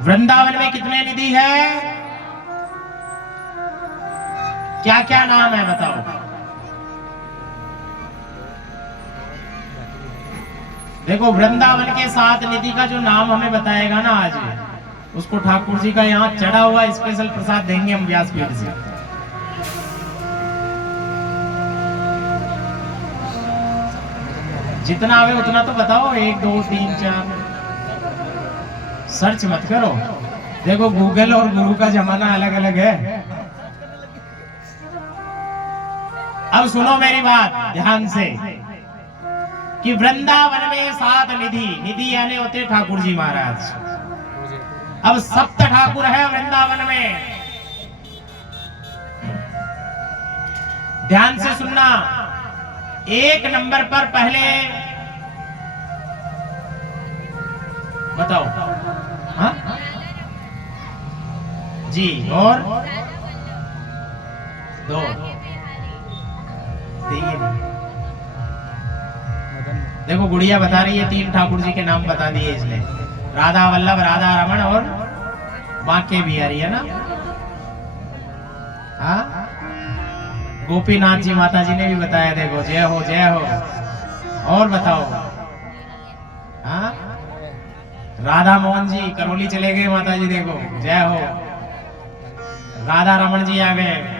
वृंदावन में कितने निधि है? क्या क्या नाम है बताओ। देखो वृंदावन के 7 निधि का जो नाम हमें बताएगा ना आज, उसको ठाकुर जी का यहाँ चढ़ा हुआ स्पेशल प्रसाद देंगे हम व्यासपीठ से। जितना आवे उतना तो बताओ, 1 2 3 4। सर्च मत करो, देखो गूगल और गुरु का जमाना अलग अलग है। अब सुनो मेरी बात ध्यान से कि वृंदावन में 7 निधि, निधि यानी होते ठाकुर जी महाराज। अब 7 ठाकुर है वृंदावन में, ध्यान से सुनना। 1 नंबर पर पहले बताओ। हाँ जी, और 2 देखो गुड़िया बता रही है 3 ठाकुर जी के नाम बता दिए इसने, राधा वल्लभ, राधा रमन और बांके बिहारी, है ना। हाँ गोपीनाथ जी माता जी ने भी बताया, देखो जय हो जय हो। और बताओ। हाँ राधा मोहन जी करौली चले गए माता जी, देखो जय हो। राधा रमन जी आ गए।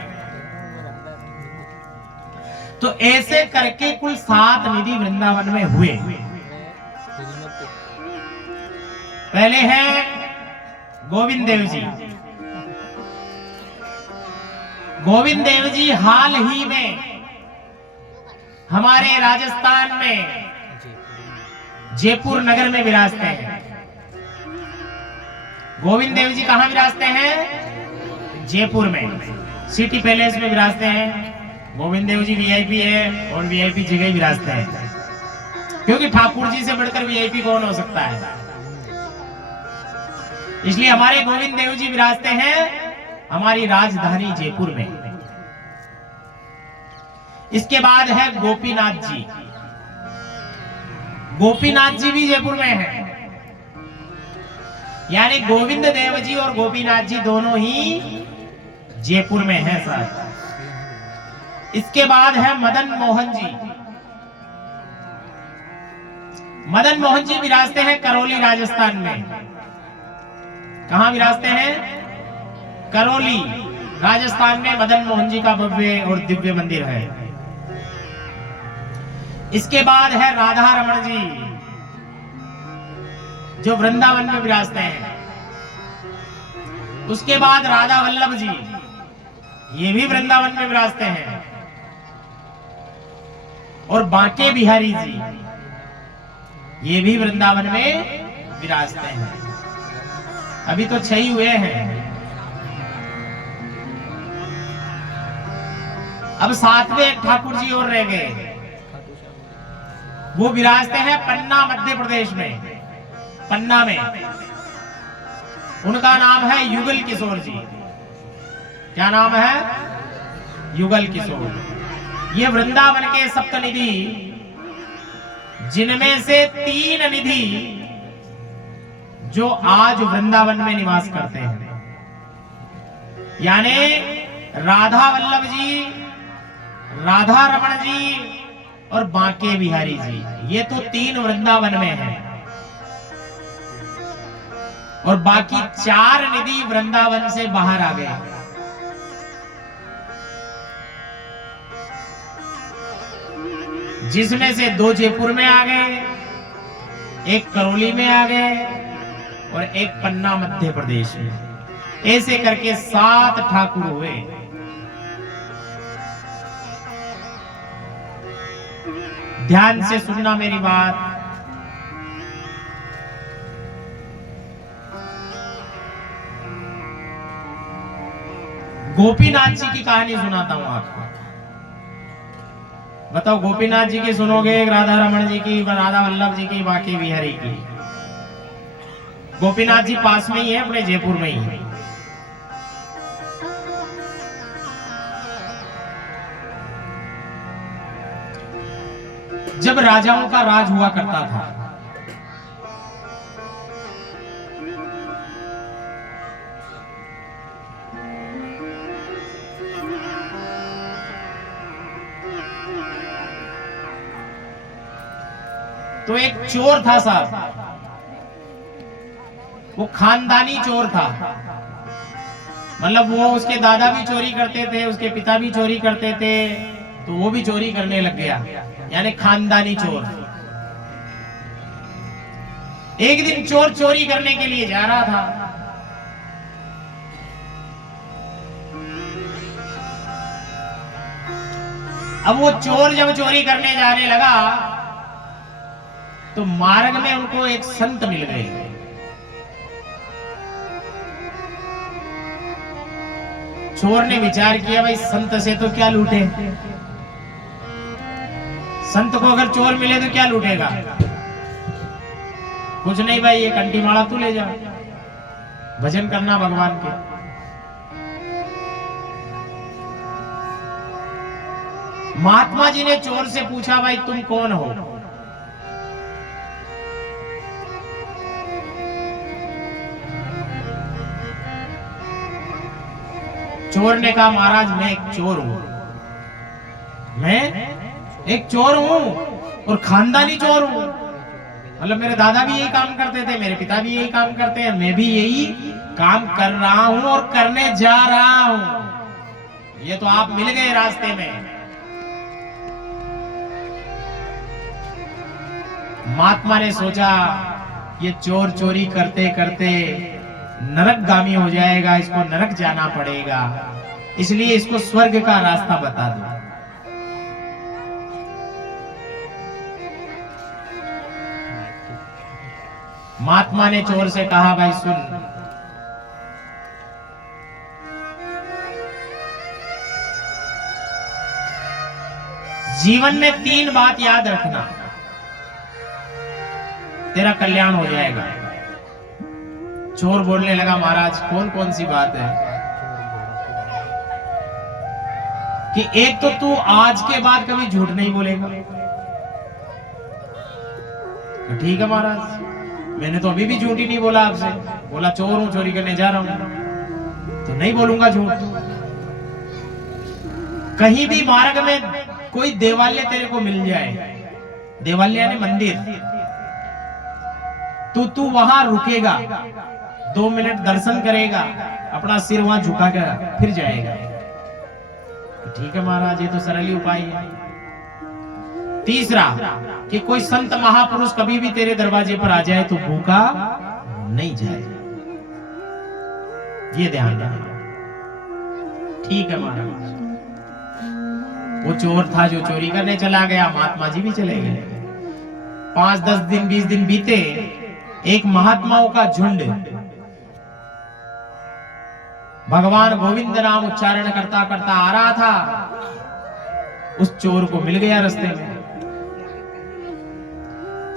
तो ऐसे करके कुल 7 निधि वृंदावन में हुए। पहले हैं गोविंद देव जी। गोविंद देव जी हाल ही में हमारे राजस्थान में जयपुर नगर में विराजते हैं। गोविंद देव जी कहां विराजते हैं? जयपुर में सिटी पैलेस में विराजते हैं। गोविंद देव जी वीआईपी है और वीआईपी जगह विराजते हैं, क्योंकि ठाकुर जी से बढ़कर वीआईपी कौन हो सकता है। इसलिए हमारे गोविंद देव जी विराजते हैं हमारी राजधानी जयपुर में। इसके बाद है गोपीनाथ जी। गोपीनाथ जी भी जयपुर में है, यानी गोविंद देव जी और गोपीनाथ जी दोनों ही जयपुर में हैं सर। इसके बाद है मदन मोहन जी। मदन मोहन जी विराजते हैं करौली राजस्थान में। कहां विराजते हैं? करौली राजस्थान में मदन मोहन जी का भव्य और दिव्य मंदिर है। इसके बाद है राधा रमन जी, जो वृंदावन में विराजते हैं। उसके बाद राधा वल्लभ जी, ये भी वृंदावन में विराजते हैं। और बांके बिहारी जी, ये भी वृंदावन में विराजते हैं। अभी तो 6 ही हुए हैं। अब 7वें एक ठाकुर जी और रह गए। वो विराजते हैं पन्ना मध्य प्रदेश में। पन्ना में उनका नाम है युगल किशोर जी। क्या नाम है? युगल किशोर। ये वृंदावन के सप्तनिधि, जिनमें से 3 निधि जो आज वृंदावन में निवास करते हैं, यानी राधा वल्लभ जी, राधा रमन जी और बांके बिहारी जी, ये तो 3 वृंदावन में हैं। और बाकी 4 निधि वृंदावन से बाहर आ गए। जिसमें से 2 जयपुर में आ गए, 1 करौली में आ गए और 1 पन्ना मध्य प्रदेश में। ऐसे करके 7 ठाकुर हुए। ध्यान से सुनना मेरी बात। गोपीनाथ जी की कहानी सुनाता हूं आपको। बताओ गोपीनाथ जी की सुनोगे, राधा रमन जी की, राधा वल्लभ जी की, बांके बिहारी की। गोपीनाथ जी पास में ही है, अपने जयपुर में ही है। जब राजाओं का राज हुआ करता था, तो एक चोर था साहब, वो खानदानी चोर था, मतलब वो उसके दादा भी चोरी करते थे, उसके पिता भी चोरी करते थे, तो वो भी चोरी करने लग गया, यानी खानदानी चोर। एक दिन चोर चोरी करने के लिए जा रहा था, अब वो चोर जब चोरी करने जाने लगा तो मार्ग में उनको एक संत मिल गए। चोर ने विचार किया, भाई संत से तो क्या लूटे, संत को अगर चोर मिले तो क्या लूटेगा, कुछ नहीं भाई, ये कंठी माला तू ले जा, भजन करना भगवान के। महात्मा जी ने चोर से पूछा, भाई तुम कौन हो? चोर ने कहा, महाराज मैं एक चोर हूं, मैं एक चोर हूं और खानदानी चोर हूं, मतलब मेरे दादा भी यही काम करते थे, मेरे पिता भी यही काम करते हैं, मैं भी यही काम कर रहा हूं और करने जा रहा हूं। ये तो आप मिल गए रास्ते में। महात्मा ने सोचा ये चोर चोरी करते करते नरकगामी हो जाएगा, इसको नरक जाना पड़ेगा, इसलिए इसको स्वर्ग का रास्ता बता दो। महात्मा ने चोर से कहा, भाई सुन, जीवन में 3 बात याद रखना, तेरा कल्याण हो जाएगा। चोर बोलने लगा, महाराज कौन कौन सी बात है? कि एक तो तू आज के बाद कभी झूठ नहीं बोलेगा। तो ठीक है महाराज, मैंने तो अभी भी झूठ ही नहीं बोला आपसे, बोला चोर हूं, चोरी करने जा रहा हूं, तो नहीं बोलूंगा झूठ। कहीं भी मार्ग में कोई देवालय तेरे को मिल जाए, देवालय यानी मंदिर, तो तू वहां रुकेगा, 2 मिनट दर्शन करेगा, अपना सिर वहां झुका कर फिर जाएगा। ठीक है महाराज, ये तो सरल उपाय है। तीसरा, कि कोई संत महापुरुष कभी भी तेरे दरवाजे पर आ जाए तो भूखा नहीं जाए, ये ध्यान रखना। ठीक है महाराज। वो चोर था जो चोरी करने चला गया, महात्मा जी भी चले गए। 5-10 दिन 20 दिन बीते, एक महात्माओं का झुंड भगवान गोविंद नाम उच्चारण करता करता आ रहा था, उस चोर को मिल गया रास्ते में।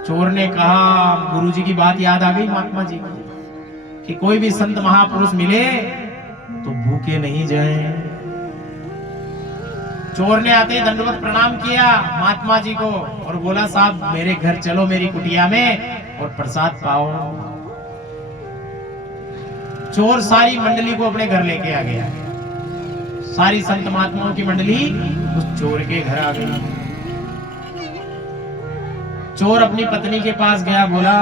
चोर ने कहा, गुरुजी की बात याद आ गई महात्मा जी की, कि कोई भी संत महापुरुष मिले तो भूखे नहीं जाए। चोर ने आते ही दंडवत प्रणाम किया महात्मा जी को और बोला, साहब मेरे घर चलो, मेरी कुटिया में, और प्रसाद पाओ। चोर सारी मंडली को अपने घर लेके आ गया, सारी संत महात्माओं की मंडली उस चोर के घर आ गई। चोर अपनी पत्नी के पास गया, बोला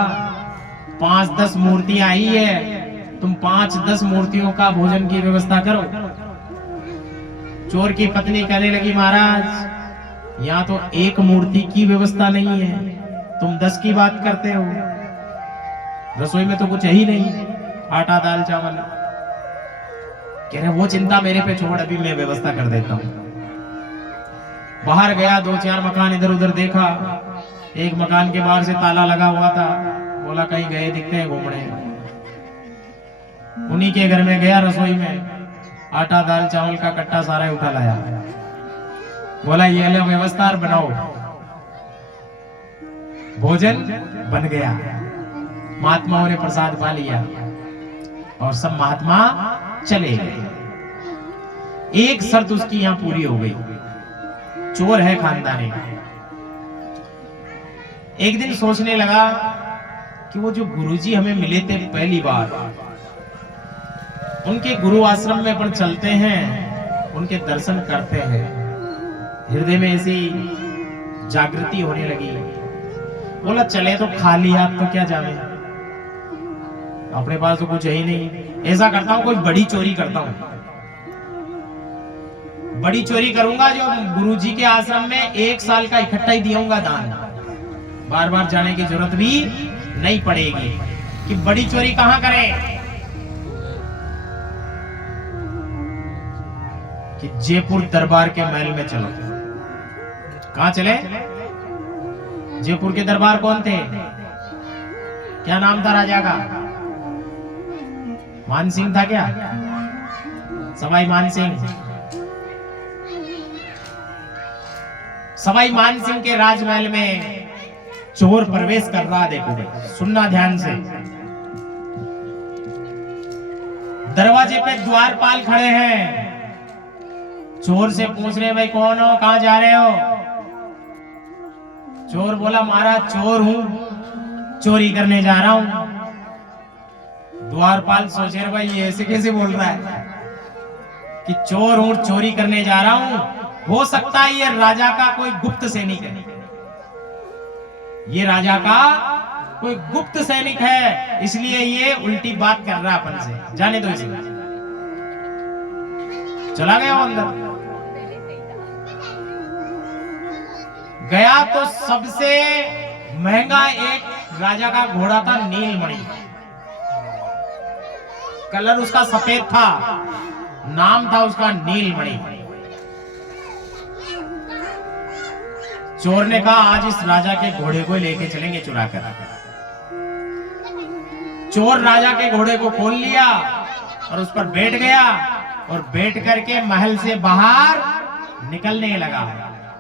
5-10 मूर्तियां आई है, तुम 5-10 मूर्तियों का भोजन की व्यवस्था करो। चोर की पत्नी कहने लगी, महाराज यहाँ तो एक मूर्ति की व्यवस्था नहीं है, तुम 10 की बात करते हो, रसोई में तो कुछ है ही नहीं, आटा दाल चावल। कह रहे वो चिंता मेरे पे छोड़, अभी मैं व्यवस्था कर देता हूँ। बाहर गया, 2-4 मकान इधर उधर देखा, एक मकान के बाहर से ताला लगा हुआ था, बोला कहीं गए दिखते हैं घूमने। उन्हीं के घर में गया, रसोई में आटा दाल चावल का कट्टा सारा उठा लाया, बोला ये ले व्यवस्था बनाओ। भोजन बन गया, महात्माओं ने प्रसाद पा लिया और सब महात्मा चले गए। एक शर्त उसकी यहां पूरी हो गई, चोर है खानदानी। एक दिन सोचने लगा कि वो जो गुरुजी हमें मिले थे पहली बार, उनके गुरु आश्रम में अपन चलते हैं, उनके दर्शन करते हैं, हृदय में ऐसी जागृति होने लगी। बोला चले तो खाली हाथ तो क्या जावे, अपने पास तो कुछ है ही नहीं। ऐसा करता हूं कोई बड़ी चोरी करता हूं, बड़ी चोरी करूंगा जो गुरुजी के आश्रम में 1 साल का इकट्ठा ही दियाऊंगा दान, बार बार जाने की जरूरत भी नहीं पड़ेगी। कि बड़ी चोरी कहां करें? कि जयपुर दरबार के महल में चलो। कहां चले? जयपुर के दरबार कौन थे? क्या नाम था राजा का? मान सिंह था क्या? सवाई मान सिंह। सवाई मान सिंह के राजमहल में चोर प्रवेश कर रहा। देखो भाई, सुनना ध्यान से। दरवाजे पे द्वारपाल खड़े हैं। चोर से पूछ रहे भाई कौन हो, कहां जा रहे हो? चोर बोला महाराज चोर हूं, चोरी करने जा रहा हूं। द्वारपाल सोचे रहे भाई ये ऐसे कैसे बोल रहा है कि चोर हूं, चोरी करने जा रहा हूं। हो सकता है ये राजा का कोई गुप्त सैनिक है, ये राजा का कोई गुप्त सैनिक है, इसलिए ये उल्टी बात कर रहा है अपन से, जाने दो इसे। चला गया वो अंदर। गया तो सबसे महंगा एक राजा का घोड़ा था, नीलमणि। कलर उसका सफेद था, नाम था उसका नीलमणि। चोर ने कहा आज इस राजा के घोड़े को लेके चलेंगे चुरा कर। चोर राजा के घोड़े को खोल लिया और उस पर बैठ गया और बैठ करके महल से बाहर निकलने लगा।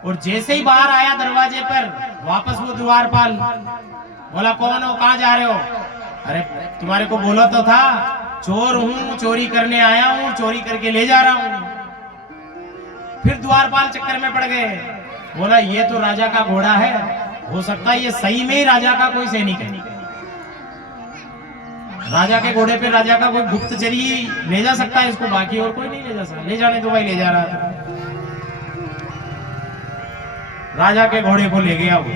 और जैसे ही बाहर आया दरवाजे पर, वापस वो द्वारपाल बोला कौन हो, कहां जा रहे हो? अरे तुम्हारे को बोला तो था चोर हूं, चोरी करने आया हूं, चोरी करके ले जा रहा हूं। फिर द्वारपाल चक्कर में पड़ गए। बोला ये तो राजा का घोड़ा है, हो सकता है ये सही में ही राजा का कोई सैनिक है। राजा के घोड़े पे राजा का कोई गुप्तचरी ले जा सकता है इसको, बाकी और कोई नहीं ले जा सकता। ले जाने तो भाई ले जा रहा था। राजा के घोड़े को ले गया वो।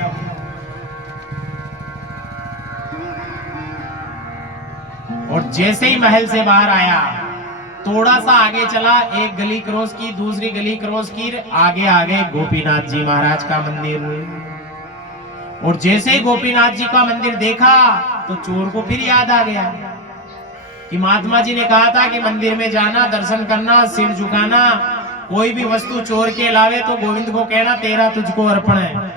और जैसे ही महल से बाहर आया, थोड़ा सा आगे चला, एक गली क्रॉस की, दूसरी गली क्रॉस की, आगे आगे गोपीनाथ जी महाराज का मंदिर। और जैसे ही गोपीनाथ जी का मंदिर देखा तो चोर को फिर याद आ गया कि महात्मा जी ने कहा था कि मंदिर में जाना, दर्शन करना, सिर झुकाना, कोई भी वस्तु चोर के लावे तो गोविंद को कहना तेरा तुझको अर्पण है।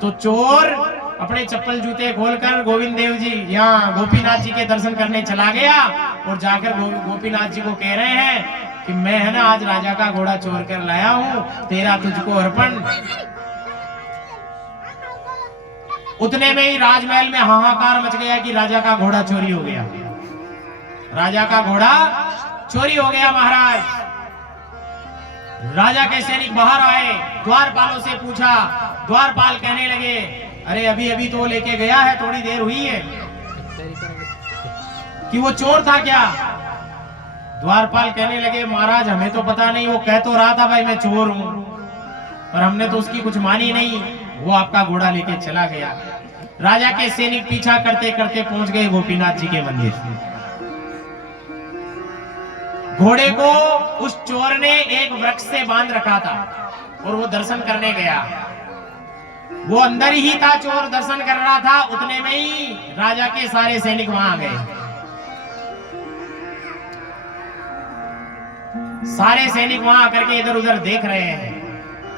तो चोर अपने चप्पल जूते खोलकर गोविंद देव जी यहाँ गोपीनाथ जी के दर्शन करने चला गया और जाकर गोपीनाथ जी को कह रहे हैं कि मैं है ना आज राजा का घोड़ा चोर कर लाया हूँ, तेरा तुझको अर्पण। उतने में ही राजमहल में हाहाकार मच गया कि राजा का घोड़ा चोरी हो गया, राजा का घोड़ा चोरी हो गया। महाराज राजा के सैनिक बाहर आए, द्वारपालों से पूछा। द्वारपाल कहने लगे अरे अभी अभी तो वो लेके गया है, थोड़ी देर हुई है कि वो चोर था क्या? द्वारपाल कहने लगे महाराज हमें तो पता नहीं, वो कह तो रहा था भाई मैं चोर हूं, पर हमने तो उसकी कुछ मानी नहीं, वो आपका घोड़ा लेके चला गया। राजा के सैनिक पीछा करते करते पहुंच गए गोपीनाथ जी के मंदिर। घोड़े को उस चोर ने एक वृक्ष से बांध रखा था और वो दर्शन करने गया। वो अंदर ही था, चोर दर्शन कर रहा था। उतने में ही राजा के सारे सैनिक वहां आ गए। सारे सैनिक वहां आकर के इधर उधर देख रहे हैं।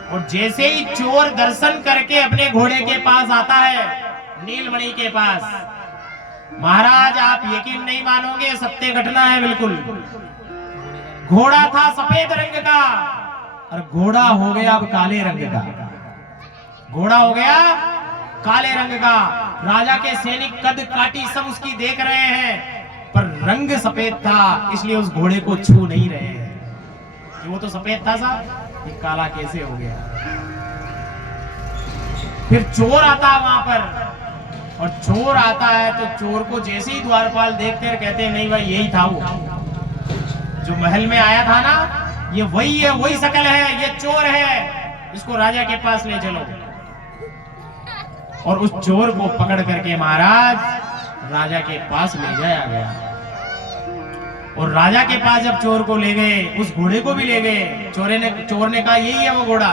और जैसे ही चोर दर्शन करके अपने घोड़े के पास आता है, नीलमणि के पास, महाराज आप यकीन नहीं मानोगे, सत्य घटना है बिल्कुल। घोड़ा था सफेद रंग का और घोड़ा हो गया अब काले रंग का। घोड़ा हो गया काले रंग का। राजा के सैनिक कद काटी सब उसकी देख रहे हैं, पर रंग सफेद था इसलिए उस घोड़े को छू नहीं रहे हैं कि वो तो सफेद था साहब, ये काला कैसे हो गया। फिर चोर आता है वहां पर, और चोर आता है तो चोर को जैसे ही द्वारपाल देखते हैं कहते हैं नहीं भाई यही था वो जो महल में आया था ना, ये वही है, वही शकल है, ये चोर है, इसको राजा के पास ले चलो। और उस चोर को पकड़ करके महाराज राजा के पास ले जाया गया। और राजा के पास जब चोर को ले गए, उस घोड़े को भी ले गए। चोर ने कहा यही है वो घोड़ा,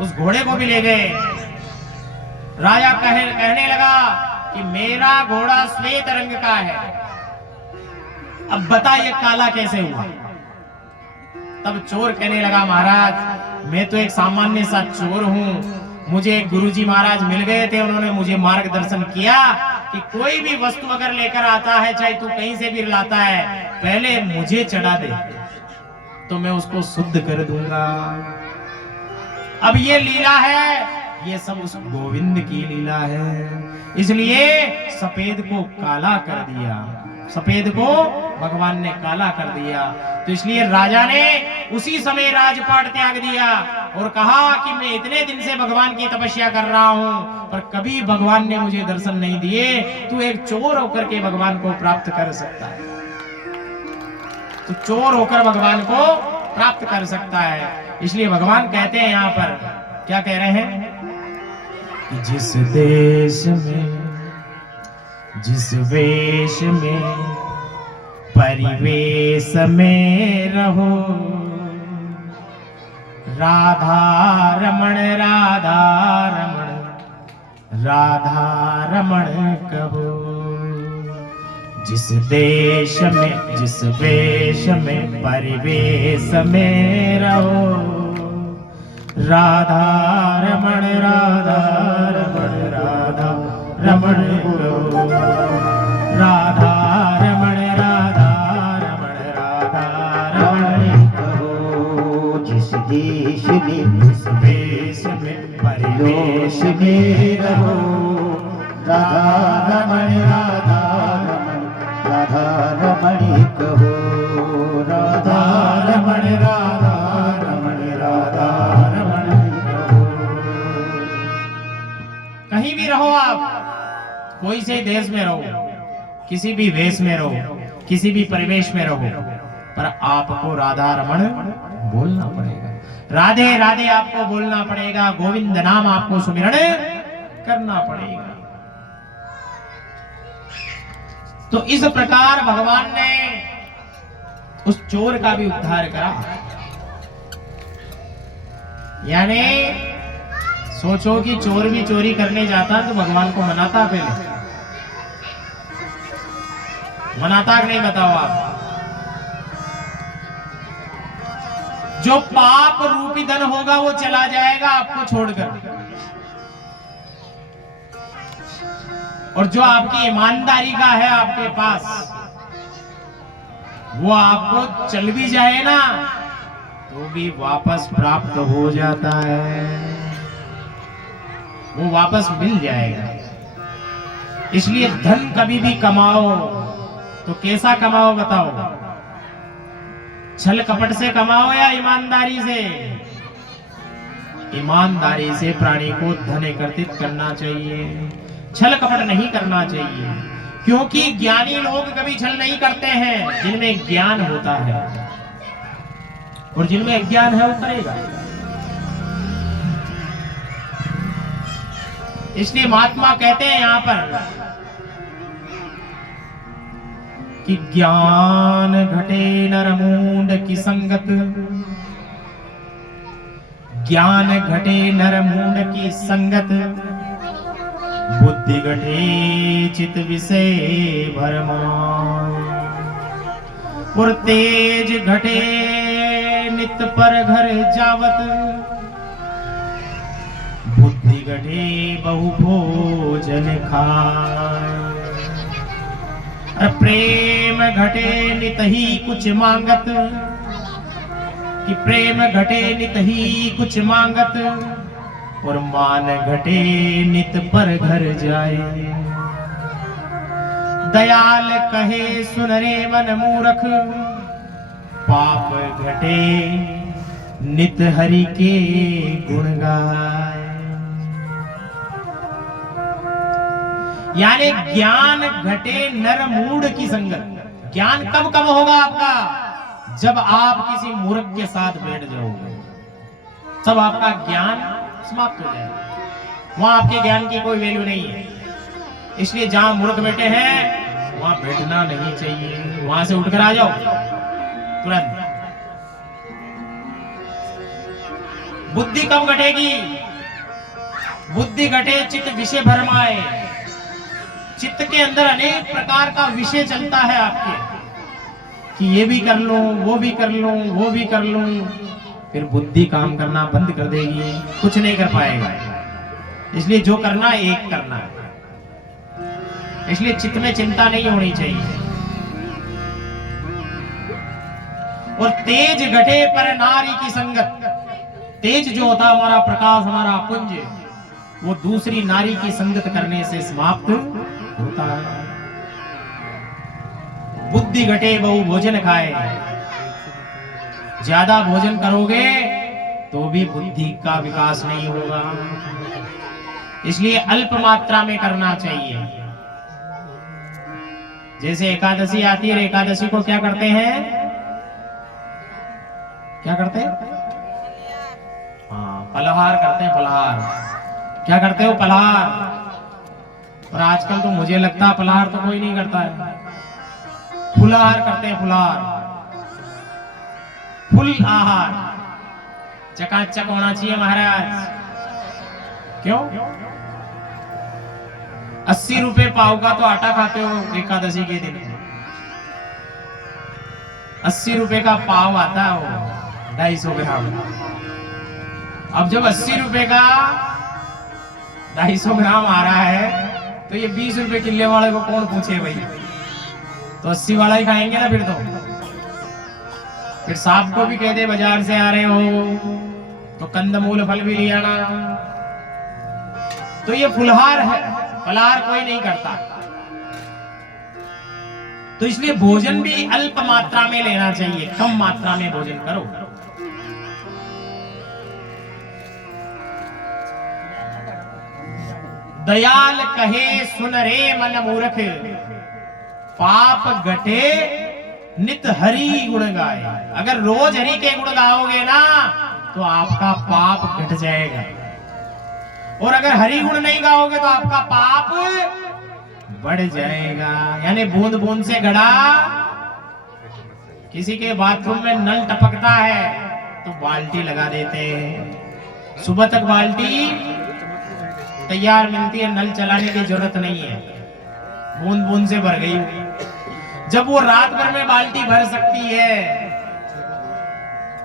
उस घोड़े को भी ले गए। राजा कहने लगा कि मेरा घोड़ा श्वेत रंग का है, अब बता ये काला कैसे हुआ। तब चोर कहने लगा महाराज मैं तो एक सामान्य सा चोर हूं, मुझे एक गुरुजी महाराज मिल गए थे, उन्होंने मुझे मार्गदर्शन किया कि कोई भी वस्तु अगर लेकर आता है, चाहे तू कहीं से भी लाता है, पहले मुझे चढ़ा दे तो मैं उसको शुद्ध कर दूंगा। अब ये लीला है, ये सब उस गोविंद की लीला है। इसलिए सफेद को काला कर दिया, सफेद को भगवान ने काला कर दिया। तो इसलिए राजा ने उसी समय राजपाट त्याग दिया और कहा कि मैं इतने दिन से भगवान की तपस्या कर रहा हूं, पर कभी भगवान ने मुझे दर्शन नहीं दिए। तू एक चोर होकर के भगवान को प्राप्त कर सकता है, तो चोर होकर भगवान को प्राप्त कर सकता है। इसलिए भगवान कहते हैं यहाँ पर, क्या कह रहे हैं, जिस देश में जिस वेश में परिवेश में रहो, राधा रमण राधा रमण राधा रमण कहो। जिस देश में जिस वेश में परिवेश में रहो, राधा रमण राधा रमण राधा रमण कहो। राधा रमण राधा रमण राधा रमण कहो। जिस देश में जिस वेश में परिवेश में रहो, राधा रमण राधा रमण राधा रमण कहो। राधा रमण राधा रमण राधा रमण कहो। कहीं भी रहो आप, कोई से देश में रहो, किसी भी वेश में रहो, किसी भी परिवेश में रहो, पर आपको राधा रमण बोलना पड़ेगा, राधे राधे आपको बोलना पड़ेगा, गोविंद नाम आपको सुमिरण करना पड़ेगा। तो इस प्रकार भगवान ने उस चोर का भी उद्धार करा। यानी सोचो कि चोर भी चोरी करने जाता तो भगवान को मनाता, पहले मनाता कि नहीं, बताओ आप। जो पाप रूपी धन होगा वो चला जाएगा आपको छोड़कर, और जो आपकी ईमानदारी का है आपके पास, वो आपको चल भी जाए ना तो भी वापस प्राप्त हो जाता है, वो वापस मिल जाएगा। इसलिए धन कभी भी कमाओ तो कैसा कमाओ बताओ, छल कपट से कमाओ या ईमानदारी से? ईमानदारी से प्राणी को धन एकत्रित करना चाहिए, छल कपट नहीं करना चाहिए। क्योंकि ज्ञानी लोग कभी छल नहीं करते हैं, जिनमें ज्ञान होता है, और जिनमें अज्ञान है वो करेगा। इसलिए महात्मा कहते हैं यहां पर कि ज्ञान घटे नरमूंड की संगत, ज्ञान घटे नरमूंड की संगत, बुद्धि घटे चित विषय भरमान, और तेज घटे नित पर घर जावत, बुद्धि घटे बहु भोजन खाए, प्रेम घटे नित ही कुछ मांगत, कि प्रेम घटे नित ही कुछ मांगत, और मान घटे नित पर घर जाए। दयाल कहे सुन रे मन मूरख, पाप घटे नित हरि के गुण गाए। यानी ज्ञान घटे नर मूढ़ की संगत। ज्ञान कब होगा आपका? जब आप किसी मूर्ख के साथ बैठ जाओगे, तब आपका ज्ञान समाप्त हो जाएगा। वहां आपके ज्ञान की कोई वैल्यू नहीं है। इसलिए जहां मूर्ख बैठे हैं वहां बैठना नहीं चाहिए, वहां से उठकर आ जाओ तुरंत। बुद्धि कब घटेगी? बुद्धि घटे चित्त विषय भरमाए। चित्त के अंदर अनेक प्रकार का विषय चलता है आपके, कि ये भी कर लूं, वो भी कर लूं, वो भी कर लूं, फिर बुद्धि काम करना बंद कर देगी, कुछ नहीं कर पाएगा। इसलिए जो करना एक करना है। इसलिए चित्त में चिंता नहीं होनी चाहिए। और तेज घटे पर नारी की संगत। तेज जो होता है हमारा प्रकाश, हमारा पुंज, वो दूसरी नारी की संगत करने से समाप्त होता है। बुद्धि घटे बहु भोजन खाए। ज्यादा भोजन करोगे तो भी बुद्धि का विकास नहीं होगा। इसलिए अल्प मात्रा में करना चाहिए। जैसे एकादशी आती है, एकादशी को क्या करते हैं? क्या करते हैं? हाँ, फलाहार करते हैं। फलाहार क्या करते हो? फलाहार। और आजकल तो मुझे लगता है फलाहार तो कोई नहीं करता है, फुलाहार करते हैं। फुलाहार, फुल आहार चकाचक होना चाहिए महाराज। क्यों? 80 रुपए पाव का तो आटा खाते हो एकादशी के दिन। 80 रुपए का पाव आता है वो 250 ग्राम। अब जब 80 रुपए का 250 ग्राम आ रहा है तो ये 20 रुपए किले वाले को कौन पूछे भाई? तो 80 वाला ही खाएंगे ना फिर तो। फिर साहब को भी कह दे बाजार से आ रहे हो तो कंदमूल फल भी ले आना। तो ये फुलहार है, फलाहार कोई नहीं करता। तो इसलिए भोजन भी अल्प मात्रा में लेना चाहिए, कम मात्रा में भोजन करो। दयाल कहे सुन रे मन मूर्ख, पाप घटे नित हरि गुण गाए। अगर रोज हरि के गुण गाओगे ना तो आपका पाप घट जाएगा। और अगर हरि गुण नहीं गाओगे तो आपका पाप बढ़ जाएगा। यानी बूंद बूंद से घड़ा, किसी के बाथरूम में नल टपकता है तो बाल्टी लगा देते हैं। सुबह तक बाल्टी तैयार मिलती है, नल चलाने की जरूरत नहीं है, बूंद बूंद से भर गई। जब वो रात भर में बाल्टी भर सकती है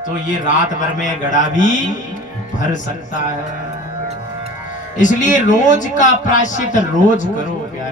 तो ये रात भर में घड़ा भी भर सकता है। इसलिए रोज का प्रायश्चित रोज करो प्यारे।